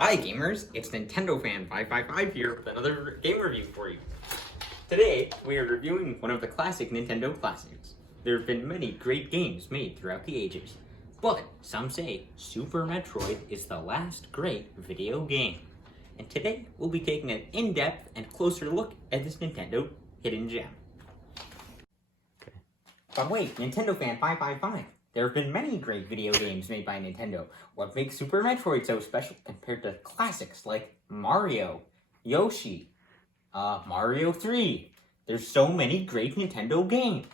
Hi gamers, it's Nintendo Fan 555 here with another game review for you. Today, we are reviewing one of the classic Nintendo classics. There have been many great games made throughout the ages, but some say Super Metroid is the last great video game. And today, we'll be taking an in-depth and closer look at this Nintendo hidden gem. But wait, Nintendo Fan 555. There have been many great video games made by Nintendo. What makes Super Metroid so special compared to classics like Mario, Yoshi, Mario 3? There's so many great Nintendo games.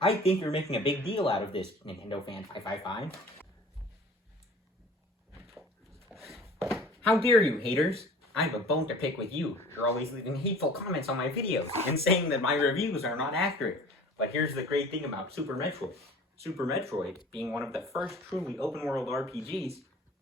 I think you're making a big deal out of this, Nintendo Fan 555. How dare you, haters? I have a bone to pick with you. You're always leaving hateful comments on my videos and saying that my reviews are not accurate. But here's the great thing about Super Metroid. Super Metroid being one of the first truly open-world RPGs,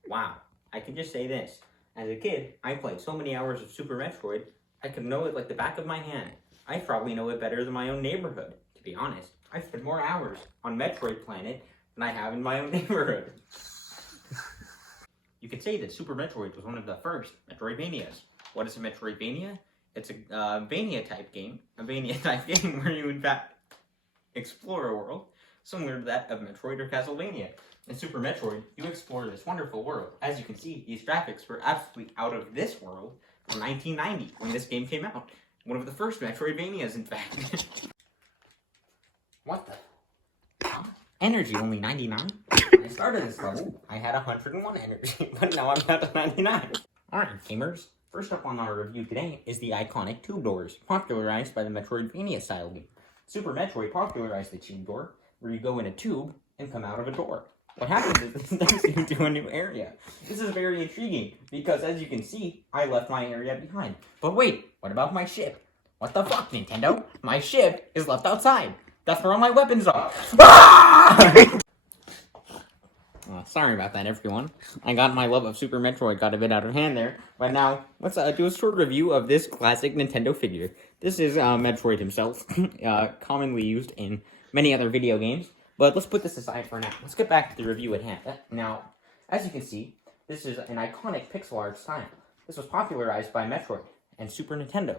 wow, I can just say this. As a kid, I played so many hours of Super Metroid, I could know it like the back of my hand. I probably know it better than my own neighborhood. To be honest, I've spent more hours on Metroid Planet than I have in my own neighborhood. You could say that Super Metroid was one of the first Metroidvanias. What is a Metroidvania? It's a Vania-type game. A Vania-type game where you, in fact, explore a world similar to that of Metroid or Castlevania. In Super Metroid, you explore this wonderful world. As you can see, these graphics were absolutely out of this world from 1990 when this game came out. One of the first Metroidvanias, in fact. What the? Huh? Energy only 99? When I started this level, I had 101 energy, but now I'm down to 99. Alright, gamers. First up on our review today is the iconic tube doors, popularized by the Metroidvania style game. Super Metroid popularized the tube door, where you go in a tube and come out of a door. What happens is this takes you to a new area. This is very intriguing, because as you can see, I left my area behind. But wait, what about my ship? What the fuck, Nintendo? My ship is left outside. That's where all my weapons are. Ah! Sorry about that, everyone. I got my love of Super Metroid got a bit out of hand there. But now, let's do a short review of this classic Nintendo figure. This is Metroid himself, commonly used in many other video games. But let's put this aside for now. Let's get back to the review at hand. Now, as you can see, this is an iconic pixel art style. This was popularized by Metroid and Super Nintendo.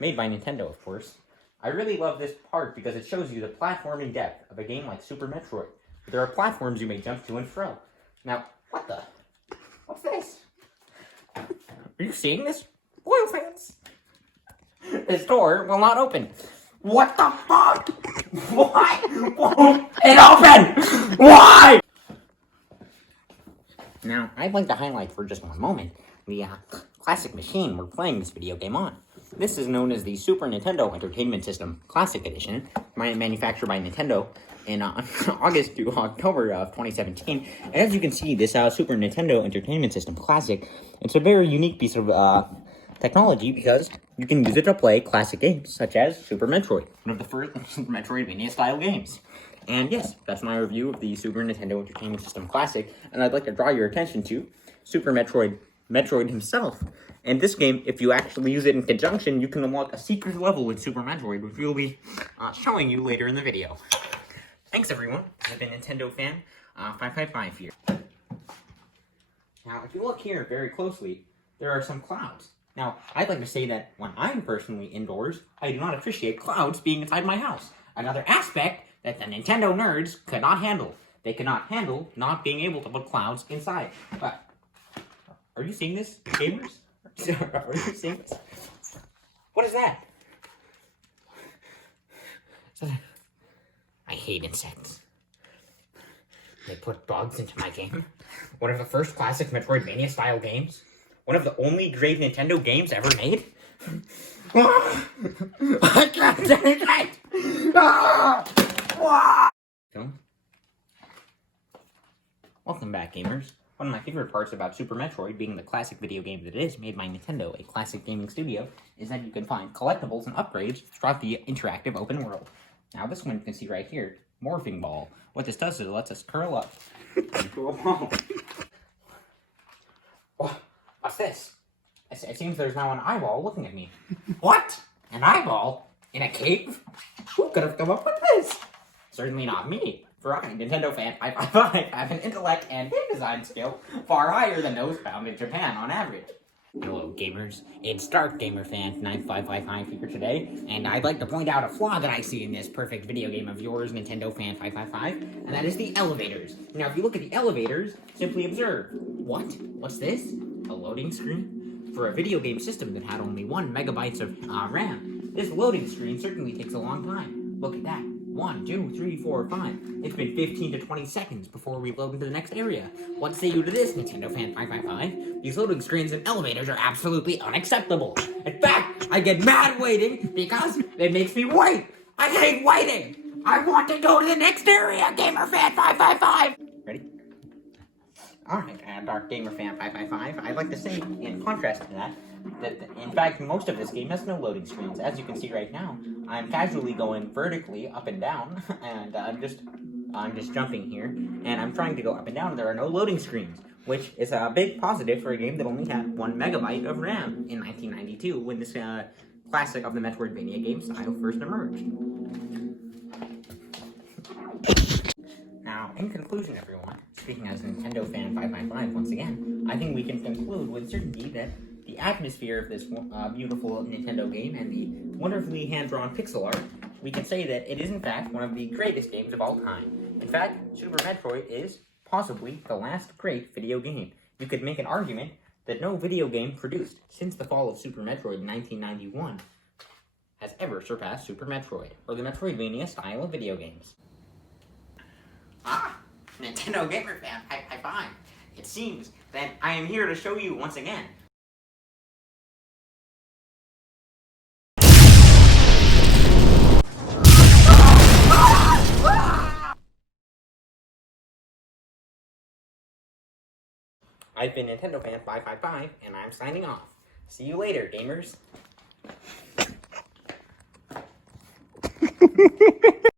Made by Nintendo, of course. I really love this part because it shows you the platforming depth of a game like Super Metroid. There are platforms you may jump to and fro. Now, what the? What's this? Are you seeing this? Oil fans! This door will not open. What the fuck? Why won't it open? Why? Now, I'd like to highlight for just one moment the classic machine we're playing this video game on. This is known as the Super Nintendo Entertainment System Classic Edition, manufactured by Nintendo in August to October of 2017. And as you can see, this Super Nintendo Entertainment System Classic, it's a very unique piece of technology because you can use it to play classic games such as Super Metroid, one of the first Metroidvania-style games. And yes, that's my review of the Super Nintendo Entertainment System Classic, and I'd like to draw your attention to Super Metroid himself. And this game, if you actually use it in conjunction, you can unlock a secret level with Super Metroid, which we'll be showing you later in the video. Thanks, everyone. I've been Nintendo Fan 555 here. Now, if you look here very closely, there are some clouds. Now, I'd like to say that when I'm personally indoors, I do not appreciate clouds being inside my house. Another aspect that the Nintendo nerds could not handle. They could not handle not being able to put clouds inside. But, are you seeing this, gamers? Are you seeing this? What is that? I hate insects. They put bugs into my game. One of the first classic Metroidvania-style games. One of the only great Nintendo games ever made. I can't take it! Welcome back, gamers. One of my favorite parts about Super Metroid being the classic video game that it is, made by Nintendo, a classic gaming studio, is that you can find collectibles and upgrades throughout the interactive open world. Now, this one you can see right here, Morphing Ball. What this does is it lets us curl up into a ball. What's this? It seems there's now an eyeball looking at me. What? An eyeball? In a cave? Who could have come up with this? Certainly not me. For I, Nintendo fan 555, have an intellect and game design skill far higher than those found in Japan on average. Hello gamers, it's Dark Gamer Fan 9555 here today, and I'd like to point out a flaw that I see in this perfect video game of yours, Nintendo Fan 555, and that is the elevators. Now if you look at the elevators, simply observe. What? What's this? A loading screen? For a video game system that had only 1 megabytes of RAM, this loading screen certainly takes a long time. Look at that. 1, 2, 3, 4, 5. It's been 15 to 20 seconds before we load into the next area. What say you to this, Nintendo Fan 555? These loading screens and elevators are absolutely unacceptable. In fact, I get mad waiting because it makes me wait. I hate waiting. I want to go to the next area, Gamer Fan 555. Ready? Alright, Dark Gamer Fan 555. I'd like to say, in contrast to that in fact most of this game has no loading screens. As you can see right now, I'm casually going vertically up and down, and I'm just jumping here, and I'm trying to go up and down. There are no loading screens, which is a big positive for a game that only had 1 megabyte of RAM in 1992 when this classic of the Metroidvania game style first emerged. Now, in conclusion, everyone, speaking as Nintendo Fan 555 once again, I think we can conclude with certainty that the atmosphere of this beautiful Nintendo game and the wonderfully hand-drawn pixel art, we can say that it is in fact one of the greatest games of all time. In fact, Super Metroid is possibly the last great video game. You could make an argument that no video game produced since the fall of Super Metroid in 1991 has ever surpassed Super Metroid, or the Metroidvania style of video games. Ah, Nintendo Gamer Fan 555. It seems that I am here to show you once again I've been Nintendo Fan 555, and I'm signing off. See you later, gamers.